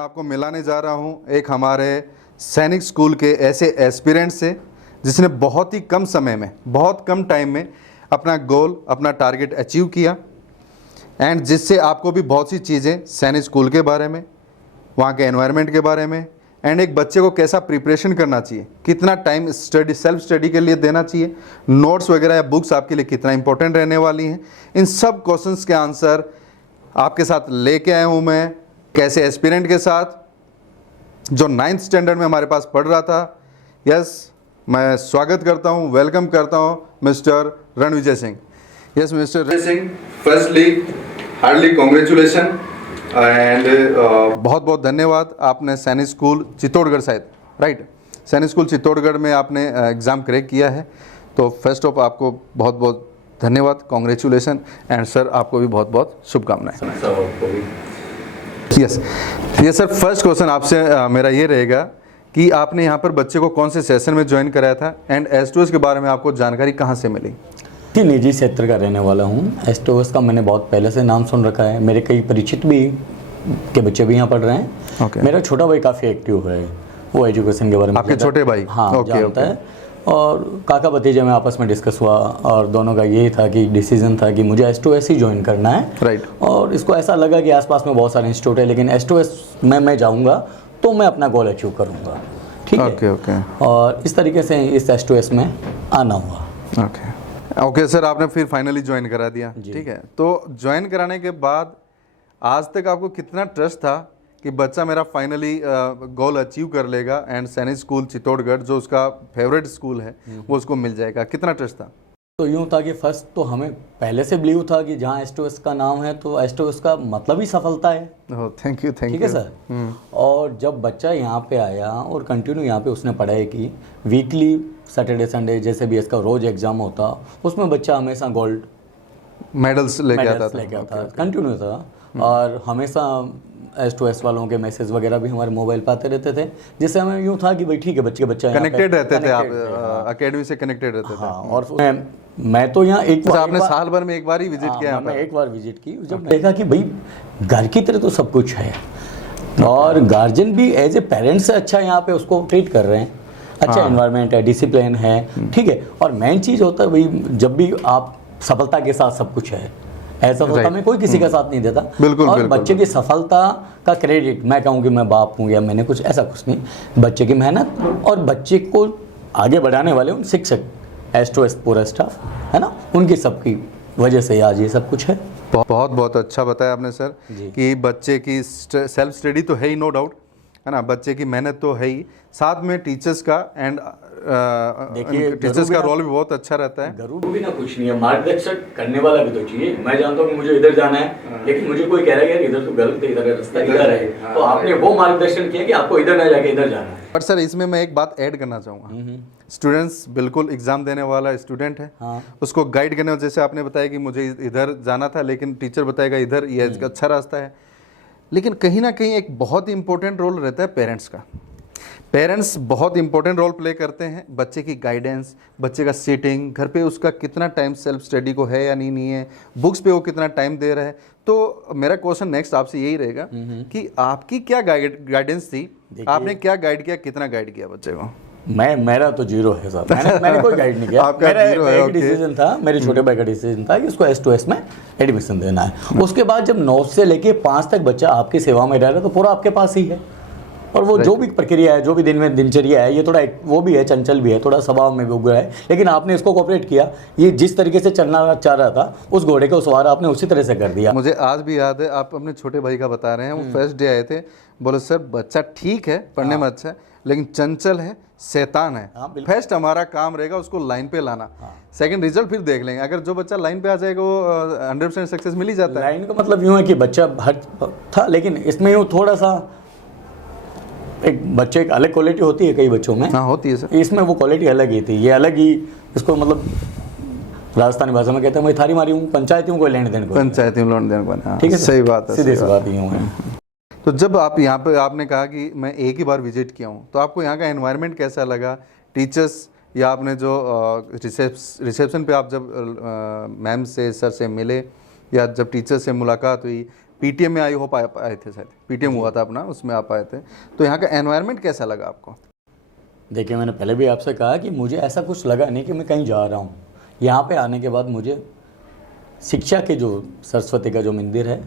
आपको मिलाने जा रहा हूं एक हमारे सैनिक स्कूल के ऐसे एस्पिरेंट से जिसने बहुत ही कम समय में, बहुत कम टाइम में अपना गोल, अपना टारगेट अचीव किया एंड जिससे आपको भी बहुत सी चीज़ें सैनिक स्कूल के बारे में, वहाँ के एनवायरनमेंट के बारे में एंड एक बच्चे को कैसा प्रिपरेशन करना चाहिए, कितना टाइम स्टडी, सेल्फ स्टडी के लिए देना चाहिए, नोट्स वगैरह या बुक्स आपके लिए कितना इंपॉर्टेंट रहने वाली हैं, इन सब क्वेश्चंस के आंसर आपके साथ लेके आया हूँ मैं कैसे एस्पिरेंट के साथ जो 9th स्टैंडर्ड में हमारे पास पढ़ रहा था। यस, मैं स्वागत करता हूँ, वेलकम करता हूँ mister Ranvijay Singh. Yes mister Ranvijay Singh, firstly hardly congratulation and बहुत बहुत धन्यवाद। आपने सैनिक स्कूल चित्तौड़गढ़ शायद, राइट, सैनिक स्कूल चित्तौड़गढ़ में आपने एग्ज़ाम क्रैक किया है, तो फर्स्ट ऑफ आपको बहुत बहुत धन्यवाद, कॉन्ग्रेचुलेशन एंड सर आपको भी बहुत बहुत शुभकामनाएं। यस सर, फर्स्ट क्वेश्चन आपसे मेरा ये रहेगा कि आपने यहाँ पर बच्चे को कौन से सेशन में ज्वाइन कराया था एंड एस2एस के बारे में आपको जानकारी कहाँ से मिली? जी, निजी क्षेत्र का रहने वाला हूँ। एस2एस का मैंने बहुत पहले से नाम सुन रखा है, मेरे कई परिचित भी के बच्चे भी यहाँ पढ़ रहे हैं। Okay. मेरा छोटा भाई काफ़ी एक्टिव है, वो एजुकेशन के बारे में आपके छोटे भाई? हाँ, जानता है। और काका भतीजे में आपस में डिस्कस हुआ और दोनों का यही था कि डिसीजन था कि मुझे एस2एस ही ज्वाइन करना है। राइट। और इसको ऐसा लगा कि आसपास में बहुत सारे इंस्टीट्यूट है, लेकिन एस2एस में मैं जाऊँगा तो मैं अपना गोल अचीव करूँगा। ठीक है। ओके। और इस तरीके से इस एस2एस में आना हुआ। ओके सर, आपने फिर फाइनली ज्वाइन करा दिया, ठीक है। तो ज्वाइन कराने के बाद आज तक आपको कितना ट्रस्ट था कि बच्चा मेरा फाइनली गोल अचीव कर लेगा एंड सैनिक स्कूल चित्तौड़गढ़ जो उसका फेवरेट स्कूल है वो उसको मिल जाएगा, कितना ट्रस्ट था? तो यूँ था कि फर्स्ट तो हमें पहले से बिलीव था कि जहाँ एस2एस का नाम है तो एस2एस का मतलब ही सफलता है। Thank you. ठीक है सर। और जब बच्चा यहाँ पे आया और कंटिन्यू यहाँ पे उसने पढ़ाई की, वीकली सैटरडे संडे जैसे भी इसका रोज एग्जाम होता, उसमें बच्चा हमेशा गोल्ड मेडल्स लेके आता था, कंटिन्यू था। और हमेशा एस2एस वालों के मैसेज वगैरह भी हमारे मोबाइल पे आते रहते थे, जिससे हमें यूँ था कि भाई ठीक है, बच्चा कनेक्टेड रहते थे, आप एकेडमी से कनेक्टेड रहते थे। हाँ, और मैं तो यहाँ एक आपने साल भर में एक बार ही विजिट किया? मैं एक बार विजिट की, जब देखा कि भाई घर की तरह तो सब कुछ है और गार्जियन भी एज ए पेरेंट्स से अच्छा यहाँ पे उसको ट्रीट कर रहे हैं, अच्छा एनवायरनमेंट है, डिसिप्लिन है, ठीक है। और मेन चीज़ होता है भाई, जब भी आप सफलता के साथ सब कुछ है, ऐसा होता मैं कोई किसी का साथ नहीं देता। बिल्कुल, और बिल्कुल, बच्चे की सफलता का क्रेडिट मैं कहूँ कि मैं बाप हूँ या मैंने कुछ ऐसा कुछ नहीं, बच्चे की मेहनत और बच्चे को आगे बढ़ाने वाले उन शिक्षक, एस2एस पूरा स्टाफ है ना, उनकी सबकी वजह से आज ये सब कुछ है। बहुत बहुत अच्छा बताया आपने सर कि बच्चे की सेल्फ स्टडी तो है ही, नो डाउट है ना, बच्चे की मेहनत तो है ही, साथ में टीचर्स का एंड देखिए टीचर्स का रोल भी बहुत अच्छा रहता है। गरुड़ भी ना कुछ नहीं है, मार्गदर्शक करने वाला भी तो चाहिए। मैं जानता हूँ कि मुझे इधर जाना है, लेकिन मुझे कोई कह रहा है यार इधर तो गलत है, इधर रास्ता इधर है, तो आपने वो मार्गदर्शन किया कि आपको इधर ना जाके इधर जाना है। पर सर इसमें मैं एक बात ऐड करना चाहूँगा, स्टूडेंट्स बिल्कुल एग्जाम देने वाला स्टूडेंट है, उसको गाइड करने वाला, जैसे आपने बताया कि मुझे इधर जाना था लेकिन टीचर बताएगा इधर, ये अच्छा रास्ता है, लेकिन कहीं ना कहीं एक बहुत ही इंपॉर्टेंट रोल रहता है पेरेंट्स का। पेरेंट्स बहुत इंपॉर्टेंट रोल प्ले करते हैं, बच्चे की गाइडेंस, बच्चे का सीटिंग, घर पे उसका कितना टाइम सेल्फ स्टडी को है या नहीं है, बुक्स पे वो कितना टाइम दे रहा है। तो मेरा क्वेश्चन नेक्स्ट आपसे यही रहेगा कि आपकी क्या गाइडेंस थी, आपने क्या गाइड किया, कितना गाइड किया बच्चे को? मेरा तो जीरो है साहब, मैंने कोई गाइड नहीं किया। आपका जीरो है, एक डिसीजन था, मेरे छोटे भाई का डिसीजन था कि उसको एस2एस में एडमिशन देना है। उसके बाद जब 9 से लेके 5 तक बच्चा आपकी सेवा में रह रहा है तो पूरा आपके पास ही है। और वो जो भी प्रक्रिया है, जो भी दिन में दिनचर्या है, ये थोड़ा वो भी है, चंचल भी है, थोड़ा स्वभाव में भी उग्र है, लेकिन आपने इसको कोऑपरेट किया। ये जिस तरीके से चलना चाह रहा था उस घोड़े को सवार आपने उसी तरह से कर दिया। मुझे आज भी याद है, आप अपने छोटे भाई का बता रहे हैं, वो फर्स्ट डे आए थे, बोले सर बच्चा ठीक है, पढ़ने में अच्छा है, लेकिन चंचल है, शैतान है। फर्स्ट हमारा काम रहेगा उसको लाइन पे लाना, सेकंड रिजल्ट फिर देख लेंगे। अगर जो बच्चा लाइन पे आ जाएगा वो 100% सक्सेस मिल ही जाता है। लाइन का मतलब यूँ है कि बच्चा हर था, लेकिन इसमें यूँ थोड़ा सा एक बच्चे एक अलग क्वालिटी होती है कई बच्चों में। हाँ, होती है सर। इसमें वो क्वालिटी अलग ही थी, ये अलग ही, इसको मतलब राजस्थानी भाषा में कहते हैं मैं थारी मारी हूँ, पंचायती हूँ, कोई लेने देने को, पंचायती लेने देने को, ठीक है, सही बात है, सीधी सी बात यूँ है। तो जब आप यहाँ पे, आपने कहा कि मैं एक ही बार विजिट किया हूँ, तो आपको यहाँ का एनवायरनमेंट कैसा लगा, टीचर्स, या आपने जो रिसेप्शन पे आप जब मैम से, सर से मिले या जब टीचर से मुलाकात हुई, पीटीएम में आई होप आए थे, शायद पीटीएम हुआ था अपना, उसमें आप आए थे। तो यहाँ का एनवायरनमेंट कैसा लगा आपको? देखिए, मैंने पहले भी आपसे कहा कि मुझे ऐसा कुछ लगा नहीं कि मैं कहीं जा रहा हूँ। यहाँ पे आने के बाद मुझे शिक्षा के जो सरस्वती का जो मंदिर है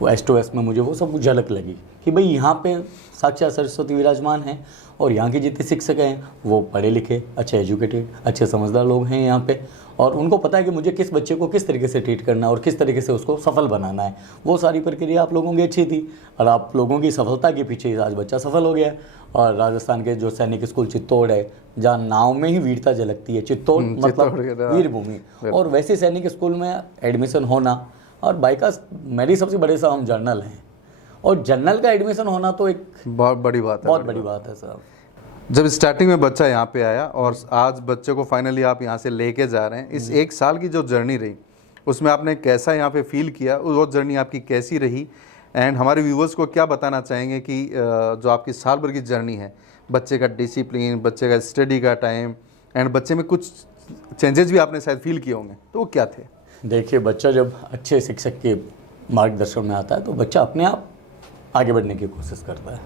वो S2S में मुझे वो सब झलक लगी कि भाई यहाँ पे साक्षात सरस्वती विराजमान हैं और यहाँ के जितने शिक्षक हैं वो पढ़े लिखे, अच्छे एजुकेटेड, अच्छे समझदार लोग हैं यहाँ पे, और उनको पता है कि मुझे किस बच्चे को किस तरीके से ट्रीट करना है और किस तरीके से उसको सफल बनाना है। वो सारी प्रक्रिया आप लोगों की अच्छी थी और आप लोगों की सफलता के पीछे आज बच्चा सफल हो गया है। और राजस्थान के जो सैनिक स्कूल चित्तौड़ है, जहाँ नाव में ही वीरता झलकती है, चित्तौड़ मतलब वीर भूमि, और वैसे सैनिक स्कूल में एडमिशन होना, और बाईकास मेरी सबसे बड़े साहब हम जर्नल हैं, और जर्नल का एडमिशन होना तो एक बहुत बड़ी बात है, बहुत बड़ी बात है साहब। जब स्टार्टिंग में बच्चा यहाँ पे आया और आज बच्चे को फाइनली आप यहाँ से लेके जा रहे हैं, इस एक साल की जो जर्नी रही उसमें आपने कैसा यहाँ पे फील किया, वो जर्नी आपकी कैसी रही, एंड हमारे व्यूवर्स को क्या बताना चाहेंगे कि जो आपकी साल भर की जर्नी है, बच्चे का डिसिप्लिन, बच्चे का स्टडी का टाइम, एंड बच्चे में कुछ चेंजेस भी आपने शायद फील किए होंगे, तो वो क्या थे? देखिए, बच्चा जब अच्छे शिक्षक के मार्गदर्शन में आता है तो बच्चा अपने आप आगे बढ़ने की कोशिश करता है।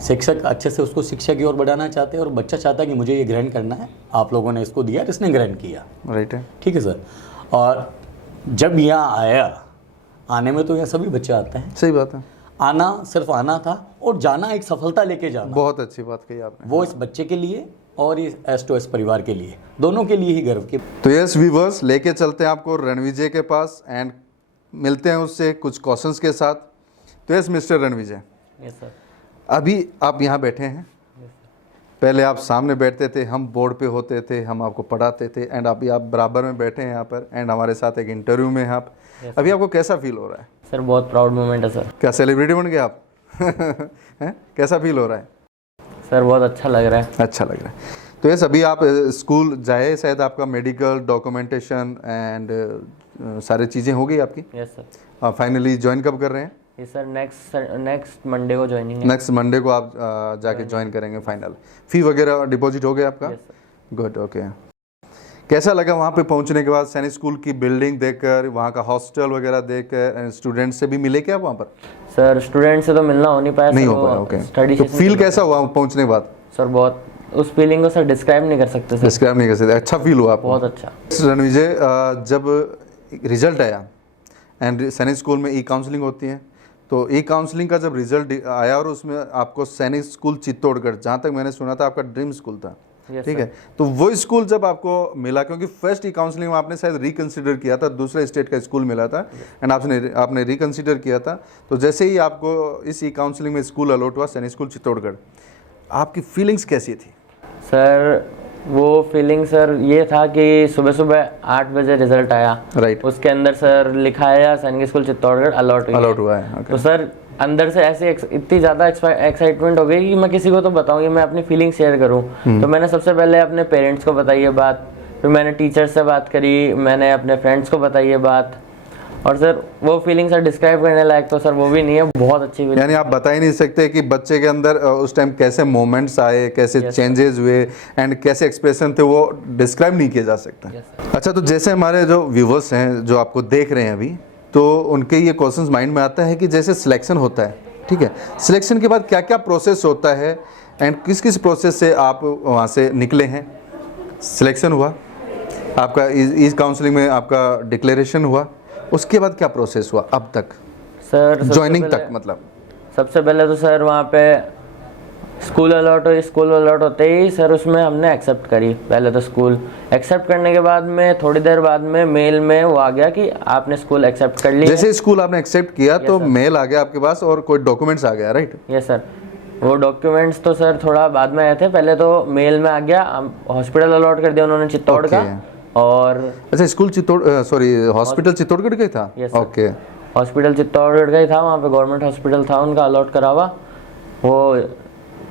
शिक्षक अच्छे से उसको शिक्षा की ओर बढ़ाना चाहते हैं और बच्चा चाहता है कि मुझे ये ग्रहण करना है, आप लोगों ने इसको दिया, इसने ग्रहण किया, राइट है, ठीक है सर। और जब यहाँ आया, आने में तो यहाँ सभी बच्चे आते हैं, सही बात है, आना सिर्फ आना था और जाना एक सफलता लेके जाना। बहुत अच्छी बात कही आपने, वो इस बच्चे के लिए और इस S2S परिवार के लिए, दोनों के लिए ही गर्व की। तो यस व्यूवर्स, लेके चलते हैं आपको रणविजय के पास एंड मिलते हैं उससे कुछ क्वेश्चंस के साथ। तो yes mister Ranvijay, yes sir. अभी आप यहाँ बैठे हैं, पहले आप सामने बैठते थे, हम बोर्ड पे होते थे, हम आपको पढ़ाते थे, एंड अभी आप बराबर में बैठे हैं यहाँ पर, एंड हमारे साथ एक इंटरव्यू में हैं आप। अभी आपको कैसा फील हो रहा है? सर बहुत प्राउड मोमेंट है सर। क्या सेलिब्रिटी बन गए आप? हैं? कैसा फील हो रहा है? सर बहुत अच्छा लग रहा है। अच्छा लग रहा है। तो यस, अभी आप स्कूल जाए, शायद आपका मेडिकल डॉक्यूमेंटेशन एंड सारी चीज़ें हो गई आपकी? Yes sir. फाइनली ज्वाइन कब कर रहे हैं? ये सर नेक्स्ट मंडे को ज्वाइनिंग है। नेक्स्ट मंडे को आप जाके ज्वाइन करेंगे फाइनल। फी वगैरह डिपॉजिट हो गया आपका? Yes sir. Good, okay. कैसा लगा वहाँ पे पहुँचने के बाद, सैनिक स्कूल की बिल्डिंग देखकर, वहाँ का हॉस्टल वगैरह देखकर? स्टूडेंट से भी मिले क्या आप वहाँ पर? सर स्टूडेंट से तो मिलना हो नहीं पाया, नहीं हो पाया, ओके। स्टडी तो फील कैसा हुआ पहुँचने के बाद? सर बहुत, उस फीलिंग को सर डिस्क्राइब नहीं कर सकते सर। डिस्क्राइब नहीं कर सकते, अच्छा फील हुआ आपको? बहुत अच्छा। रणविजय, जब रिजल्ट आया एंड सैनिक स्कूल में ई काउंसलिंग होती है, तो ई काउंसलिंग का जब रिजल्ट आया और उसमें आपको सैनिक स्कूल चित्तौड़गढ़, जहाँ तक मैंने सुना था आपका ड्रीम स्कूल था, ठीक है, तो वो स्कूल जब आपको मिला, क्योंकि फर्स्ट ई काउंसलिंग में आपने शायद रिकंसिडर किया था, दूसरे स्टेट का स्कूल मिला था एंड आपने रिकंसिडर किया था, तो जैसे ही आपको इस ई काउंसलिंग में स्कूल अलॉट हुआ, सैनिक स्कूल चित्तौड़गढ़, आपकी फीलिंग्स कैसी थी? सर वो फीलिंग सर ये था कि सुबह सुबह 8 बजे रिजल्ट आया, राइट, उसके अंदर सर लिखा है सैनिक स्कूल चित्तौड़गढ़ अलॉट हुआ है, तो सर अंदर से ऐसे इतनी ज़्यादा एक्साइटमेंट हो गई कि मैं किसी को तो बताऊँ, मैं अपनी फीलिंग शेयर करूँ। तो मैंने सबसे पहले अपने पेरेंट्स को बताई ये बात, फिर मैंने टीचर्स से बात करी, मैंने अपने फ्रेंड्स को बताई ये बात, और सर वो फीलिंग सर डिस्क्राइब करने लायक तो सर वो भी नहीं है, बहुत अच्छी फीलिंग। यानी आप बता ही नहीं सकते कि बच्चे के अंदर उस टाइम कैसे मोमेंट्स आए, कैसे चेंजेस हुए एंड कैसे एक्सप्रेशन थे, वो डिस्क्राइब नहीं किया जा सकता। अच्छा, तो जैसे हमारे जो व्यूवर्स हैं जो आपको देख रहे हैं अभी, तो उनके ये क्वेश्चंस माइंड में आता है कि जैसे सिलेक्शन होता है, ठीक है, सिलेक्शन के बाद क्या क्या प्रोसेस होता है एंड किस किस प्रोसेस से आप वहाँ से निकले हैं? सिलेक्शन हुआ आपका, इस काउंसलिंग में आपका डिक्लेरेशन हुआ, उसके बाद क्या प्रोसेस हुआ अब तक सर? ज्वाइनिंग तक, मतलब सबसे पहले तो सर वहाँ पे स्कूल अलॉट होते ही सर उसमें हमने एक्सेप्ट करी। पहले तो स्कूल एक्सेप्ट करने के बाद में थोड़ी देर बाद में मेल में वो आ गया कि आपने स्कूल एक्सेप्ट कर लिया। जैसे स्कूल आपने एक्सेप्ट किया तो मेल आ गया आपके पास और कोई डॉक्यूमेंट्स आ गया, राइट? Yes sir. वो डॉक्यूमेंट्स तो सर थोड़ा बाद में आए थे, पहले तो मेल में आ गया, हॉस्पिटल अलॉट कर दिया उन्होंने चित्तौड़ का। और अच्छा, स्कूल हॉस्पिटल चित्तौड़गढ़ का ही था? ओके, हॉस्पिटल चित्तौड़गढ़ का ही था, वहाँ पे गवर्नमेंट हॉस्पिटल था उनका, अलॉट करा हुआ। वो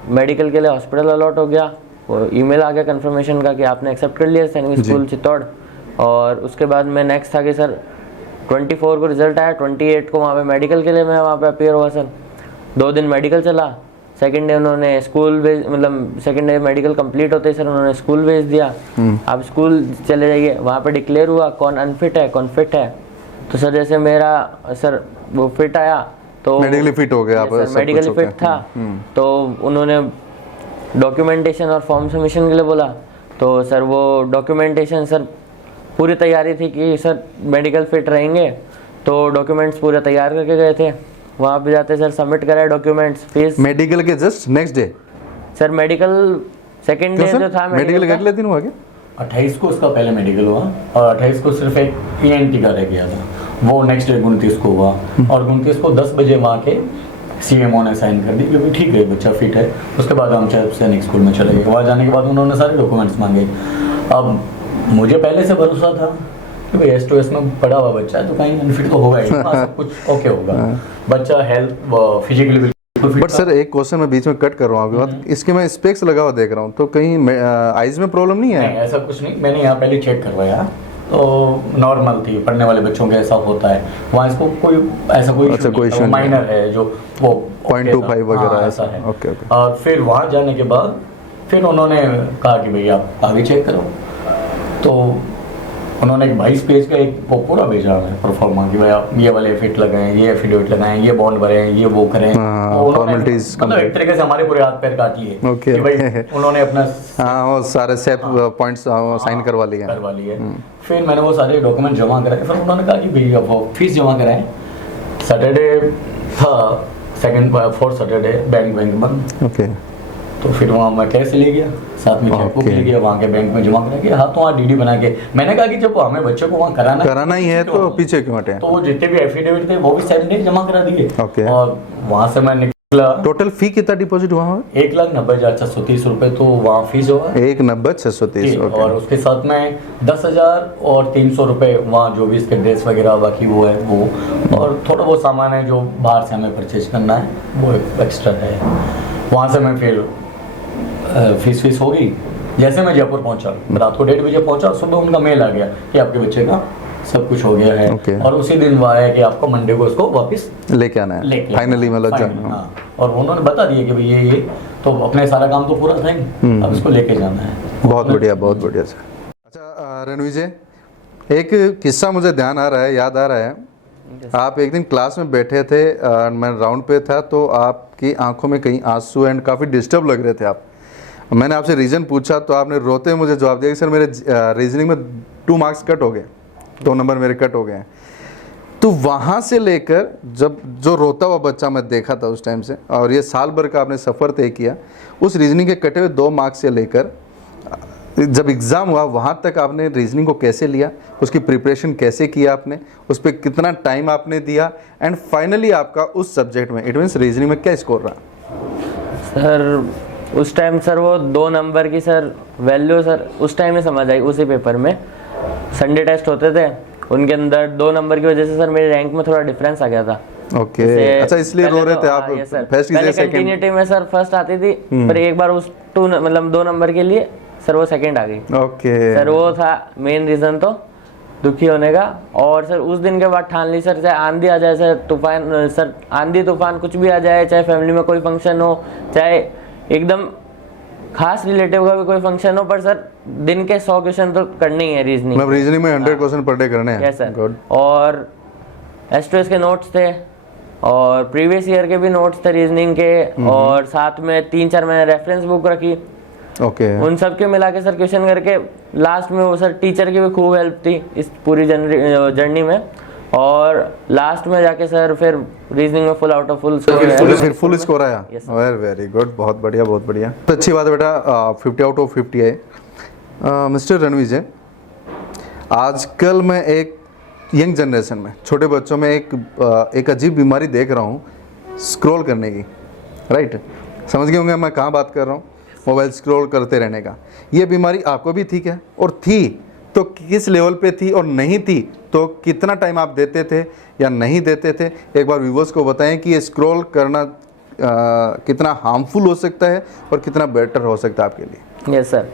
मेडिकल के लिए हॉस्पिटल अलॉट हो गया, वो ईमेल आ गया कंफर्मेशन का कि आपने एक्सेप्ट कर लिया सैनिक स्कूल चित्तौड़। और उसके बाद में नेक्स्ट था कि सर 24 को रिजल्ट आया, 28 को वहाँ पे मेडिकल के लिए मैं वहाँ पे अपीयर हुआ सर। 2 दिन मेडिकल चला, सेकेंड डे उन्होंने स्कूल भेज, मतलब सेकेंड डे मेडिकल कंप्लीट होते ही सर उन्होंने स्कूल भेज दिया, आप स्कूल चले जाइए। वहाँ पे डिक्लेयर हुआ कौन अनफिट है कौन फिट है। तो सर जैसे मेरा सर वो फिट आया तो मेडिकली फिट हो गया आप, सब मेडिकली कुछ हो फिट गया। था। तो उन्होंने डॉक्यूमेंटेशन और फॉर्म सबमिशन के लिए बोला। तो सर वो डॉक्यूमेंटेशन सर पूरी तैयारी थी कि सर मेडिकल फिट रहेंगे, तो डॉक्यूमेंट्स पूरे तैयार करके गए थे। वहाँ पे जाते सर सबमिट कराए डॉक्यूमेंट्स, फीस। मेडिकल के just next day? Sir medical second day जो था मेडिकल का, अगले दिन हुआ क्या? 28 को उसका पहले मेडिकल हुआ और 28 को सिर्फ एक ENT का रह गया था, वो नेक्स्ट डे 29 को हुआ। और 29 को 10 बजे वहाँ के CMO ने साइन कर दी क्योंकि ठीक है बच्चा फिट है। उसके बाद हम सैनिक स्कूल में चले गए। वहाँ जाने के बाद उन्होंने सारे डॉक्यूमेंट्स मांगे। अब मुझे पहले से भरोसा था कि भाई S2S में पढ़ा हुआ बच्चा है तो कहीं अनफिट तो होगा ही, हाँ, सब कुछ ओके होगा, बच्चा हेल्थ फिजिकली बिल्कुल फिट। बट सर एक क्वेश्चन मैं बीच में कट कर रहा हूँ आपकी बात, इसके मैं स्पेक्स लगा हुआ देख रहा हूँ, तो कहीं आइज में प्रॉब्लम नहीं है? नहीं ऐसा कुछ नहीं, मैंने यहाँ पहले चेक करवाया तो नॉर्मल थी, पढ़ने वाले बच्चों के ऐसा होता है। वहाँ इसको कोई ऐसा कोई अच्छा, कोई issue नहीं। माइनर है जो वो 0.25 वगैरह हाँ, ऐसा ऐसा है। Okay okay. और फिर वहाँ जाने के बाद फिर उन्होंने कहा कि भाई आप आगे चेक करो। तो उन्होंने एक 22 पेज का एक वो पूरा भेजा हमें परफॉर्मा कि भाई आप ये वाले फिट लगाएं, ये एफिडेविट लगाएं, ये बॉन्ड भरें, ये वो करें। हाँ, तो उन्होंने formalities मतलब एक तरीके से हमारे पूरे हाथ पैर काट लिए ओके, कि भाई ओके। उन्होंने अपना हाँ वो सारे सेफ पॉइंट्स साइन करवा लिए हैं। करवा लिए। फिर मैंने वो सारे डॉक्यूमेंट जमा कराए। फिर उन्होंने कहा कि भाई अब वो फीस जमा कराएं। सैटरडे था, सेकंड 4th सैटरडे, बैंक बंद। ओके। तो फिर वहाँ मैं कैश ले गया, साथ में चेकबुक ओके। ले गया, वहाँ के बैंक में जमा करा के हाथों हाथ DD बना के। मैंने कहा कि जब हमें बच्चे को वहाँ कराना ही है तो पीछे क्यों हटे? तो वो जितने भी एफिडेविट थे वो भी सेम डे जमा करा दिए। ओके। और वहाँ से मैं निकला। टोटल फी कितना डिपॉजिट हुआ? 1,90,630 रुपए तो वहाँ फीस हुआ। 1,90,630 ओके। और उसके साथ में 10,000 और 300 रुपए वहाँ जो भी इसके ड्रेस वगैरह बाकी वो है वो, और थोड़ा बहुत सामान है जो बाहर से हमें परचेज करना है वो एक्स्ट्रा है। वहाँ से मैं फिर फीस हो गई। जैसे मैं जयपुर पहुंचा, रात को 1:30 बजे पहुंचा, सुबह उनका मेल आ गया कि आपके बच्चे का सब कुछ हो गया है। ओके। और उसी दिन वो आया कि आपको मंडे को इसको वापस लेके आना है फाइनली, मतलब जाना। हाँ। और उन्होंने बता दिया कि भाई ये तो अपने सारा काम तो पूरा था ही, अब इसको लेके जाना है। बहुत बढ़िया, बहुत बढ़िया सर। अच्छा रणवीर जी, एक किस्सा मुझे ध्यान आ रहा है, याद आ रहा है। आप एक दिन क्लास में बैठे थे, मैं राउंड पे था, तो आपकी आंखों में कहीं आंसू एंड काफ़ी डिस्टर्ब लग रहे थे आप। मैंने आपसे रीज़न पूछा तो आपने रोते हुए मुझे जवाब दिया कि सर मेरे रीजनिंग में 2 मार्क्स कट हो गए, 2 नंबर मेरे कट हो गए हैं। तो वहाँ से लेकर जब जो रोता हुआ बच्चा मैं देखा था उस टाइम से, और ये साल भर का आपने सफ़र तय किया, उस रीजनिंग के कटे हुए 2 मार्क्स से लेकर जब एग्ज़ाम हुआ वहाँ तक आपने रीजनिंग को कैसे लिया, उसकी प्रिपरेशन कैसे किया आपने, उस पर कितना टाइम आपने दिया, एंड फाइनली आपका उस सब्जेक्ट में, इट मीन्स रीजनिंग में क्या स्कोर रहा? सर उस टाइम सर वो 2 नंबर की सर वैल्यू सर उस टाइम ही समझ आई। उसी पेपर में संडे टेस्ट होते थे, उनके अंदर 2 नंबर की वजह से सर मेरे रैंक में थोड़ा डिफरेंस आ गया था। ओके। अच्छा इसलिए रो रहे थे आप? फर्स्ट पहले कंटिन्यूटी में सर फर्स्ट आती थी, पर एक बार उस 2 नंबर के लिए सर वो सेकंड आ गई। ओके सर वो था मेन रीजन तो दुखी होने का। और सर उस दिन के बाद ठान ली सर, चाहे आंधी आ जाए, सर तूफान, सर आंधी तूफान कुछ भी आ जाए, चाहे फैमिली में कोई फंक्शन हो, चाहे एकदम खास रिलेटिव का भी कोई फंक्शन हो, पर सर दिन के 100 क्वेश्चन तो करने ही है रीजनिंग। मतलब रीजनिंग में 100 क्वेश्चन पर डे करने हैं? Yes sir. गुड। और S2S के नोट्स थे और प्रीवियस ईयर के भी नोट्स थे रीजनिंग के, और साथ में 3-4 मैंने रेफरेंस बुक रखी। ओके। उन सब के मिला के सर क्वेश्चन करके लास्ट में वो सर टीचर की भी खूब हेल्प थी इस पूरी जर्नी में, और लास्ट में जाके सर फिर रीजनिंग में फुल आउट ऑफ फुल फिर फुल स्कोर आया? Yes, sir. Very very good, बहुत बढ़िया, बहुत बढ़िया। तो अच्छी बात है बेटा, 50 आउट ऑफ 50 है। मिस्टर रणवीर जी, आजकल मैं एक यंग जनरेशन में, छोटे बच्चों में एक अजीब बीमारी देख रहा हूँ, स्क्रॉल करने की, राइट? समझ गए होंगे मैं कहाँ बात कर रहा हूँ, मोबाइल स्क्रॉल करते रहने का। ये बीमारी आपको भी थी क्या? और थी तो किस लेवल पे थी, और नहीं थी तो कितना टाइम आप देते थे या नहीं देते थे? एक बार व्यूवर्स को बताएं कि ये स्क्रॉल करना कितना हार्मफुल हो सकता है और कितना बेटर हो सकता है आपके लिए। Yes sir.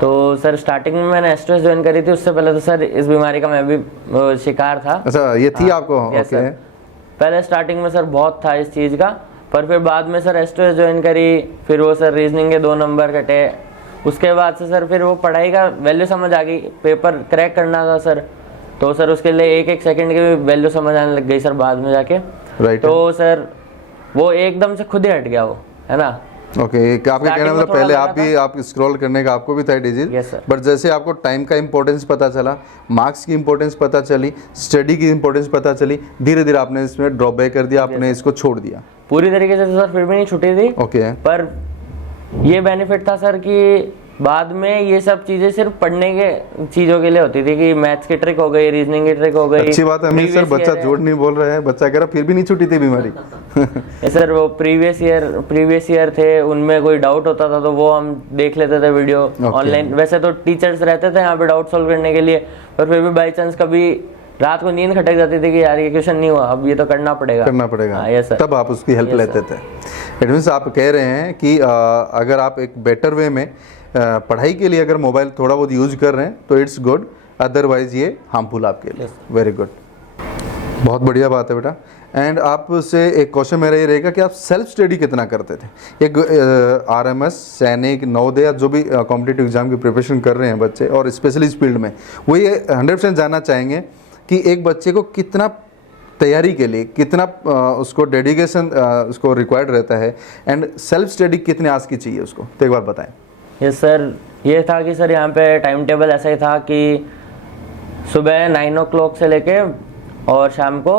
तो सर स्टार्टिंग में मैंने S2S ज्वाइन करी थी, उससे पहले तो सर इस बीमारी का मैं भी शिकार था। अच्छा ये थी आपको? Yes okay. सर। पहले स्टार्टिंग में सर बहुत था इस चीज़ का, पर फिर बाद में सर S2S ज्वाइन करी, फिर वो सर रीजनिंग के 2 नंबर कटे। उसके बाद से सर फिर वो पढ़ाई का वैल्यू समझ आ गई, पेपर क्रैक करना था सर, तो सर उसके लिए एक एक सेकंड की वैल्यू समझ आने लग गई सर बाद में जाके। राइट। तो सर वो एकदम से खुद ही हट गया वो, है ना। ओके, आपका कहना मतलब पहले आप स्क्रॉल करने का आपको भी था डिजीज, Yes, sir. बट जैसे आपको टाइम का इंपॉर्टेंस पता चला, मार्क्स की इंपॉर्टेंस पता चली, स्टडी की इंपॉर्टेंस पता चली, धीरे धीरे आपने इसमें ड्रॉप बैक कर दिया, आपने इसको छोड़ दिया। पूरी तरीके से तो सर फिर भी नहीं छुटी थी, ओके। पर ये बेनिफिट था सर कि बाद में ये सब चीजें सिर्फ पढ़ने के चीजों के लिए होती थी कि मैथ्स की ट्रिक हो गई, रीजनिंग की ट्रिक हो गई। अच्छी बात है अमीर सर, previous बच्चा year है। झूठ नहीं बोल रहा है, बच्चा कह रहा फिर भी नहीं छुट्टी थी बीमारी। ये सर वो प्रीवियस ईयर थे, उनमें कोई डाउट होता था तो वो हम देख लेते थे वीडियो ऑनलाइन। वैसे तो टीचर्स रहते थे यहाँ पे डाउट सॉल्व करने के लिए, पर फिर भी बाई चांस कभी रात को नींद खटक जाती थी कि यार ये क्वेश्चन नहीं हुआ, अब ये तो करना पड़ेगा। हाँ, yes, sir. तब आप उसकी हेल्प लेते थे। इट मीन्स आप कह रहे हैं कि अगर आप एक बेटर वे में पढ़ाई के लिए अगर मोबाइल थोड़ा बहुत यूज कर रहे हैं तो इट्स गुड, अदरवाइज ये हार्मफुल आपके लिए। वेरी गुड, बहुत बढ़िया बात है बेटा। एंड आपसे एक क्वेश्चन मेरा ये रहेगा कि आप सेल्फ स्टडी कितना करते थे? एक आरएमएस, सैनिक, नवोदय या जो भी कॉम्पिटिटिव एग्जाम की प्रिपरेशन कर रहे हैं बच्चे, और स्पेशली इस फील्ड में, वो ये 100% जानना चाहेंगे कि एक बच्चे को कितना तैयारी के लिए कितना उसको डेडिकेशन उसको रिक्वायर्ड रहता है, एंड सेल्फ स्टडी कितने आवर्स की चाहिए उसको, तो एक बार बताएं। यस सर, ये था कि सर यहाँ पे टाइम टेबल ऐसा ही था कि सुबह 9 o'clock से लेके और शाम को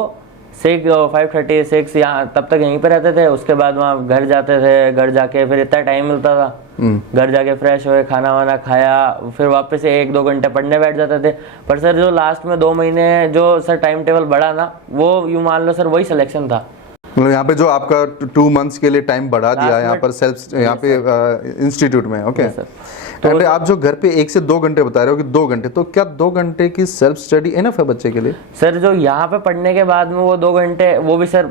5:36 यहाँ तब तक यहीं पे रहते थे। उसके बाद वहाँ घर जाते थे, घर जाके फिर इतना टाइम मिलता था, घर जाके फ्रेश हुए, खाना वाना खाया, फिर वापस से 1-2 घंटे पढ़ने बैठ जाते थे। पर सर जो लास्ट में 2 महीने जो सर टाइम टेबल बढ़ा ना, वो यूँ मान लो सर वही सिलेक्शन था। मतलब यहाँ पे जो आपका 2 months के लिए टाइम बढ़ा दिया यहाँ पर सेल्फ, यहाँ पे इंस्टीट्यूट में। ओके, तो आप जो घर पे 1 से 2 घंटे बता रहे हो कि 2 घंटे, तो क्या 2 घंटे की सेल्फ स्टडी इनफ है बच्चे के लिए? सर जो यहाँ पे पढ़ने के बाद में वो 2 घंटे, वो भी सर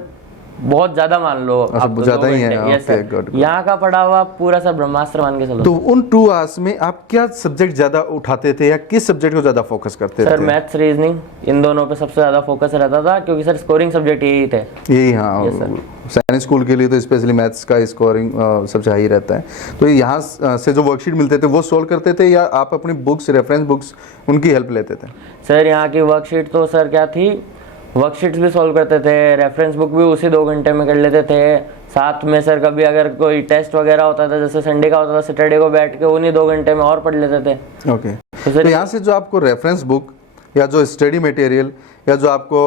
बहुत ज्यादा मान लो आप, ज्यादा ही है। yes, sir. यहाँ का पढ़ा हुआ पूरा सर ब्रह्मास्त्र मान के चलो। तो उन 2 hours में आप क्या सब्जेक्ट ज्यादा उठाते थे या किस सब्जेक्ट को ज्यादा फोकस करते थे? सर मैथ्स, रीजनिंग, इन दोनों पे सबसे ज्यादा फोकस रहता था, क्योंकि सर स्कोरिंग सब्जेक्ट यही थे। यही, हाँ, सैनिक स्कूल के लिए तो स्पेशली मैथ्स का स्कोरिंग सबसे हाई रहता है। तो यहाँ से जो वर्कशीट मिलते थे वो सोल्व करते थे या आप अपनी बुक्स, रेफरेंस बुक्स, उनकी हेल्प लेते थे? सर यहाँ की वर्कशीट तो सर क्या थी, वर्कशीट्स भी सॉल्व करते थे, रेफरेंस बुक भी उसी 2 घंटे में कर लेते थे। साथ में सर कभी अगर कोई टेस्ट वगैरह होता था, जैसे संडे का होता था, सैटरडे को बैठ के उन्हीं 2 घंटे में और पढ़ लेते थे। ओके, तो यहाँ से जो आपको रेफरेंस बुक या जो स्टडी मटेरियल या जो आपको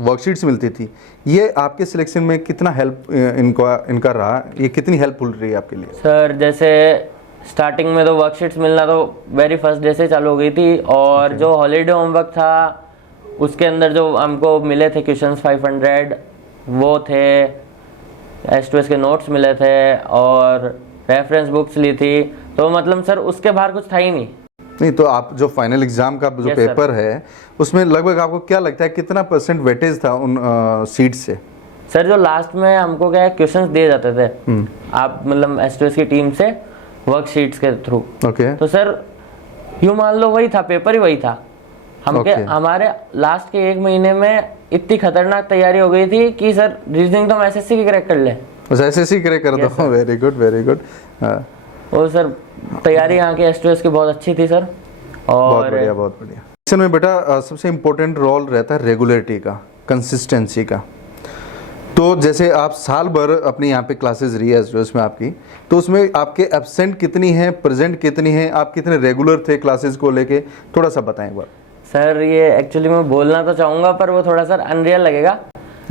वर्कशीट्स मिलती थी, ये आपके सिलेक्शन में कितना हेल्प इनका रहा, ये कितनी हेल्पफुल रही है आपके लिए? सर जैसे स्टार्टिंग में तो वर्कशीट्स मिलना तो वेरी फर्स्ट डे से चालू हो गई थी, और जो हॉलीडे होमवर्क था उसके अंदर जो हमको मिले थे क्वेश्चंस 500 वो थे, S2S के नोट्स मिले थे और रेफरेंस बुक्स ली थी, तो मतलब सर उसके बाहर कुछ था ही नहीं। तो आप जो फाइनल एग्जाम का जो पेपर है उसमें लगभग आपको क्या लगता है कितना % वेटेज था उन सीट से? सर जो लास्ट में हमको क्या क्वेश्चंस दिए जाते थे आप मतलब S2S की टीम से वर्कशीट्स के थ्रू। ओके, तो सर यूँ मान लो वही था, पेपर ही वही था। हमारे लास्ट के 1 महीने में इतनी खतरनाक तैयारी हो गई थी कि सर रीजनिंग तो हम SSC की क्रैक कर ले। SSC क्रैक कर दो। Very good, very good. और सर तैयारी यहाँ की S2S की बहुत अच्छी थी सर। और बहुत बढ़िया, बहुत बढ़िया। इसमें बेटा सबसे इम्पोर्टेंट रोल रहता है रेगुलरिटी का, कंसिस्टेंसी का। तो जैसे आप साल भर अपनी यहाँ पे क्लासेस रही है S2S में आपकी, तो उसमें आपके एब्सेंट कितनी है, प्रेजेंट कितनी है, आप कितने रेगुलर थे क्लासेस को लेके, थोड़ा सा बताएं एक बार। सर ये एक्चुअली मैं बोलना तो चाहूँगा पर वो थोड़ा सर अनरियल लगेगा।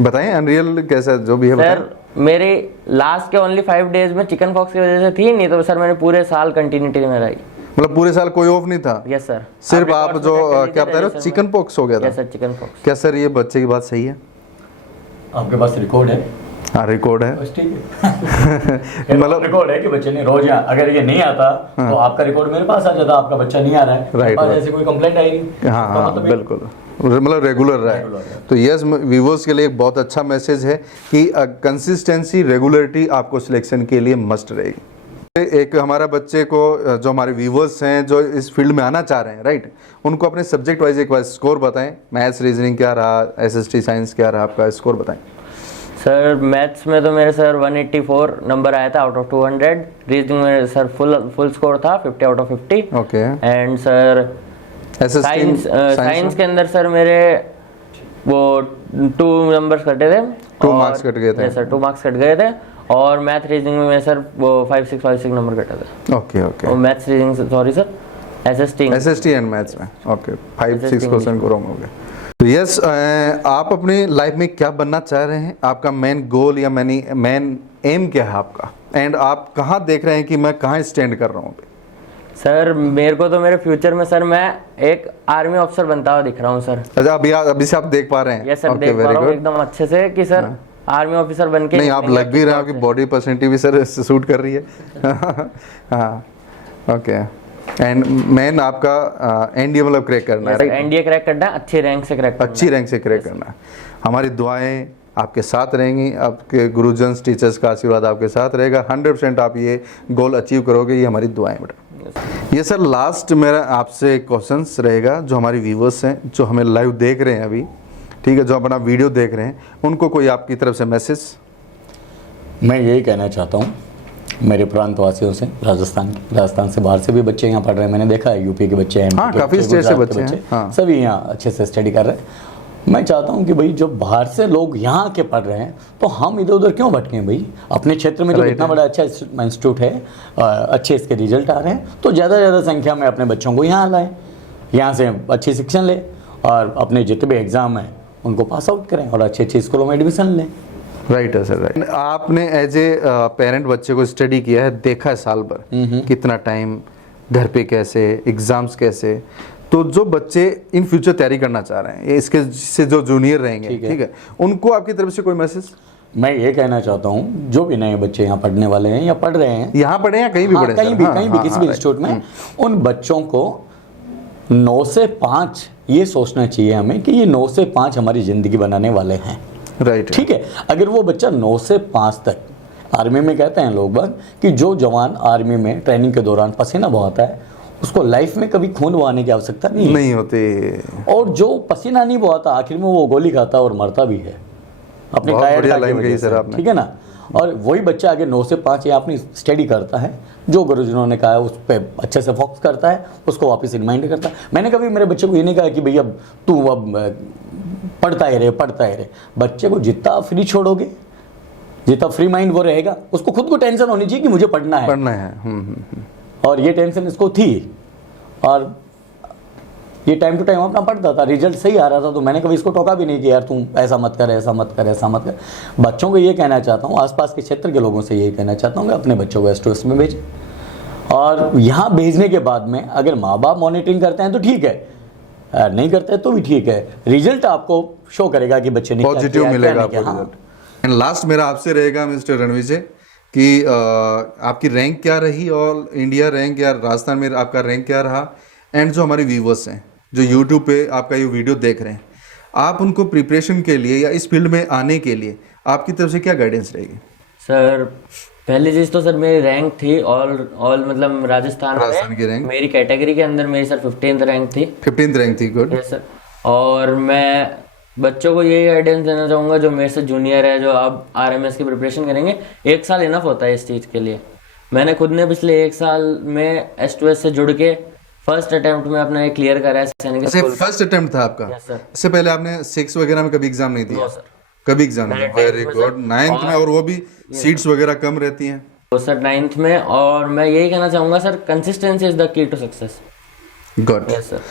बताएं अनरियल कैसा, जो भी है बताएं। सर मेरी लास्ट के ओनली 5 days में चिकन पॉक्स की वजह से थी, नहीं तो सर मैंने पूरे साल कंटिन्यूटी में रही। मतलब पूरे साल कोई ऑफ नहीं था? Yes sir. सिर्फ आप जो क्या बता रहे हो, चिकन पॉक्स हो गया था? Yes sir, chicken pox. क्या सर ये बच्चे की बात सही है? आपके पास रिकॉर्ड है? हाँ, रिकॉर्ड है। बस ठीक है। मतलब रिकॉर्ड है कि बच्चे ने रोज अगर ये नहीं आता तो आपका रिकॉर्ड मेरे पास आ जाता, आपका बच्चा नहीं आ रहा है, राइट, ऐसी कोई कंप्लेंट आएगी। हाँ हाँ बिल्कुल, मतलब रेगुलर रहा है। तो यस, व्यूवर्स के लिए एक बहुत अच्छा मैसेज है कि कंसिस्टेंसी, रेगुलरिटी आपको सिलेक्शन के लिए मस्ट रहेगी। एक हमारा बच्चे को, जो हमारे व्यूवर्स हैं जो इस फील्ड में आना चाह रहे हैं, राइट, उनको अपने सब्जेक्ट वाइज एक बार स्कोर बताएं। मैथ्स, रीजनिंग क्या रहा, SST साइंस क्या रहा, आपका स्कोर बताएं। सर मैथ्स में तो मेरे सर 184 नंबर आया था आउट ऑफ 200। रीजनिंग में सर फुल स्कोर था 50 out of 50। Okay. And sir SS science के अंदर सर मेरे वो 2 नंबर्स कटे थे। 2 मार्क्स कट गए थे। सर 2 मार्क्स कट गए थे। और मैथ रीजनिंग में मेरे सर वो 5-6 नंबर कटे थे। Okay okay. और maths reasoning sorry sir SST and maths में ओके 5-6 क्वेश्चन को रॉन्ग हो गए। तो यस, आप अपनी लाइफ में क्या बनना चाह रहे हैं? आपका मेन गोल या मेन एम क्या है आपका? एंड आप कहाँ देख रहे हैं कि मैं कहाँ स्टैंड कर रहा हूँ अभी? सर मेरे को तो मेरे फ्यूचर में सर मैं एक आर्मी ऑफिसर बनता हुआ दिख रहा हूँ सर। अच्छा, अभी से आप देख पा रहे हैं? यस सर, देख पा रहा हूँ एकदम अच्छे से कि सर आर्मी ऑफिसर बन के। नहीं, आप लग भी रहे हो कि बॉडी पर्सनैलिटी भी सर सूट कर रही है। हाँ ओके। एंड मेन आपका एनडीए मतलब क्रैक करना है? एनडीए क्रैक करना है, अच्छी रैंक से क्रैक करना है। अच्छी रैंक से क्रैक करना है। हमारी दुआएं आपके साथ रहेंगी, आपके गुरुजन टीचर्स का आशीर्वाद आपके साथ रहेगा। 100% आप ये गोल अचीव करोगे, ये हमारी दुआएं बेटा। ये सर लास्ट मेरा आपसे क्वेश्चंस रहेगा, जो हमारे व्यूवर्स हैं जो हमें लाइव देख रहे हैं अभी, ठीक है, जो अपना वीडियो देख रहे हैं, उनको कोई आपकी तरफ से मैसेज? मैं यही कहना चाहता हूँ मेरे प्रांतवासियों से, राजस्थान से बाहर से भी बच्चे यहाँ पढ़ रहे हैं, मैंने देखा है यूपी के बच्चे हैं, हाँ, काफ़ी स्टेट से बच्चे हैं, हाँ। सभी यहाँ अच्छे से स्टडी कर रहे हैं। मैं चाहता हूँ कि भाई जो बाहर से लोग यहाँ के पढ़ रहे हैं तो हम इधर उधर क्यों भटकें भाई? अपने क्षेत्र में जो इतना बड़ा अच्छा इंस्टीट्यूट है, अच्छे इसके रिजल्ट आ रहे हैं, तो ज़्यादा से ज़्यादा संख्या में अपने बच्चों को यहाँ लाएँ, यहाँ से अच्छी शिक्षा लें और अपने जितने भी एग्ज़ाम हैं उनको पास आउट करें और अच्छे अच्छे स्कूलों में एडमिशन लें। राइट है सर, राइट। आपने एज ए पेरेंट बच्चे को स्टडी किया है, देखा है साल भर कितना टाइम घर पे, कैसे एग्जाम्स कैसे, तो जो बच्चे इन फ्यूचर तैयारी करना चाह रहे हैं, इसके से जो जूनियर रहेंगे, ठीक है, उनको आपकी तरफ से कोई मैसेज? मैं ये कहना चाहता हूँ जो भी नए बच्चे यहाँ पढ़ने वाले हैं या पढ़ रहे हैं, यहाँ पढ़े या कहीं भी पढ़े, कहीं भी किसी भी इंस्टीट्यूट में, उन बच्चों को 9 से 5 ये सोचना चाहिए हमें कि ये 9 से 5 हमारी ज़िंदगी बनाने वाले हैं। राइट, ठीक है। अगर वो बच्चा 9 से 5 तक, आर्मी में कहते हैं लोग बाग कि जो जवान आर्मी में ट्रेनिंग के दौरान पसीना बहाता है उसको लाइफ में कभी खून बहाने की आवश्यकता नहीं होती। और जो पसीना नहीं बहाता आखिर में वो गोली खाता और मरता भी है अपने कायर, ठीक है ना। और वही बच्चा आगे 9 से 5 ये अपनी स्टडी करता है, जो गुरुजनों ने कहा है उस पर अच्छे से फोकस करता है, उसको वापस रिमाइंड करता है। मैंने कभी मेरे बच्चे को ये नहीं कहा कि भैया तू अब पढ़ता ही रहे। बच्चे को जितना फ्री छोड़ोगे, जितना फ्री माइंड वो रहेगा, उसको खुद को टेंशन होनी चाहिए कि मुझे पढ़ना है। और ये टेंशन इसको थी और ये टाइम टू टाइम अपना पढ़ता था, रिजल्ट सही आ रहा था, तो मैंने कभी इसको टोका भी नहीं कि यार तुम ऐसा मत कर, ऐसा मत कर, ऐसा मत कर। बच्चों को ये कहना चाहता हूँ, आसपास के क्षेत्र के लोगों से यही कहना चाहता हूँ कि अपने बच्चों को S2S में भेजें। और यहाँ भेजने के बाद में अगर माँ बाप मॉनिटरिंग करते हैं तो ठीक है, नहीं करते तो भी ठीक है, रिजल्ट आपको शो करेगा कि बच्चे ने पॉजिटिव मिलेगा आपको रिजल्ट। एंड लास्ट मेरा आपसे रहेगा मिस्टर रणवीर जी कि आपकी रैंक क्या रही, ऑल इंडिया रैंक या राजस्थान में आपका रैंक क्या रहा? एंड जो हमारे व्यूवर्स हैं जो यूट्यूब पे आपका ये वीडियो देख रहे हैं, आप उनको प्रिपरेशन के लिए या इस फील्ड में आने के लिए आपकी तरफ से क्या गाइडेंस रहेगी? सर पहली चीज़ तो सर मेरी रैंक थी ऑल मतलब राजस्थान की रैंक, मेरी कैटेगरी के अंदर मेरी सर 15th रैंक थी। 15th रैंक थी, गुड। Yes sir. और मैं बच्चों को यही गाइडेंस देना चाहूँगा जो मेरे से जूनियर है, जो अब RMS की प्रिपरेशन करेंगे, 1 साल इनफ होता है इस चीज़ के लिए। मैंने खुद ने पिछले 1 साल में S2S से जुड़ के फर्स्ट अटेम्प्ट में अपना ये क्लियर करा है सैनिक स्कूल। फर्स्ट अटेम्प्ट था आपका? Yes sir. इससे पहले आपने 6 वगैरह में कभी एग्जाम नहीं दिया? सर, कभी एग्जाम नहीं? Very good. 9th में, और वो भी सीट्स वगैरह कम रहती हैं? तो सर 9th में। और मैं यही कहना चाहूँगा sir, consistency is the key to success. Good. Yes sir.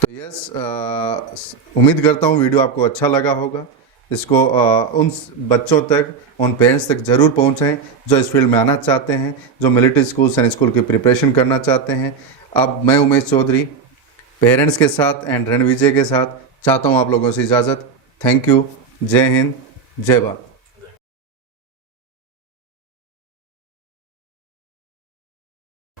तो यस, उम्मीद करता हूँ वीडियो आपको अच्छा लगा होगा। इसको उन बच्चों तक, उन पेरेंट्स तक ज़रूर पहुँचाएं जो इस फील्ड में आना चाहते हैं, जो मिलिट्री स्कूल, सैनिक स्कूल की प्रिपरेशन करना चाहते हैं। अब मैं उमेश चौधरी पेरेंट्स के साथ एंड रणविजय के साथ चाहता हूँ आप लोगों से इजाज़त। Thank you. जय हिंद, जय भारत।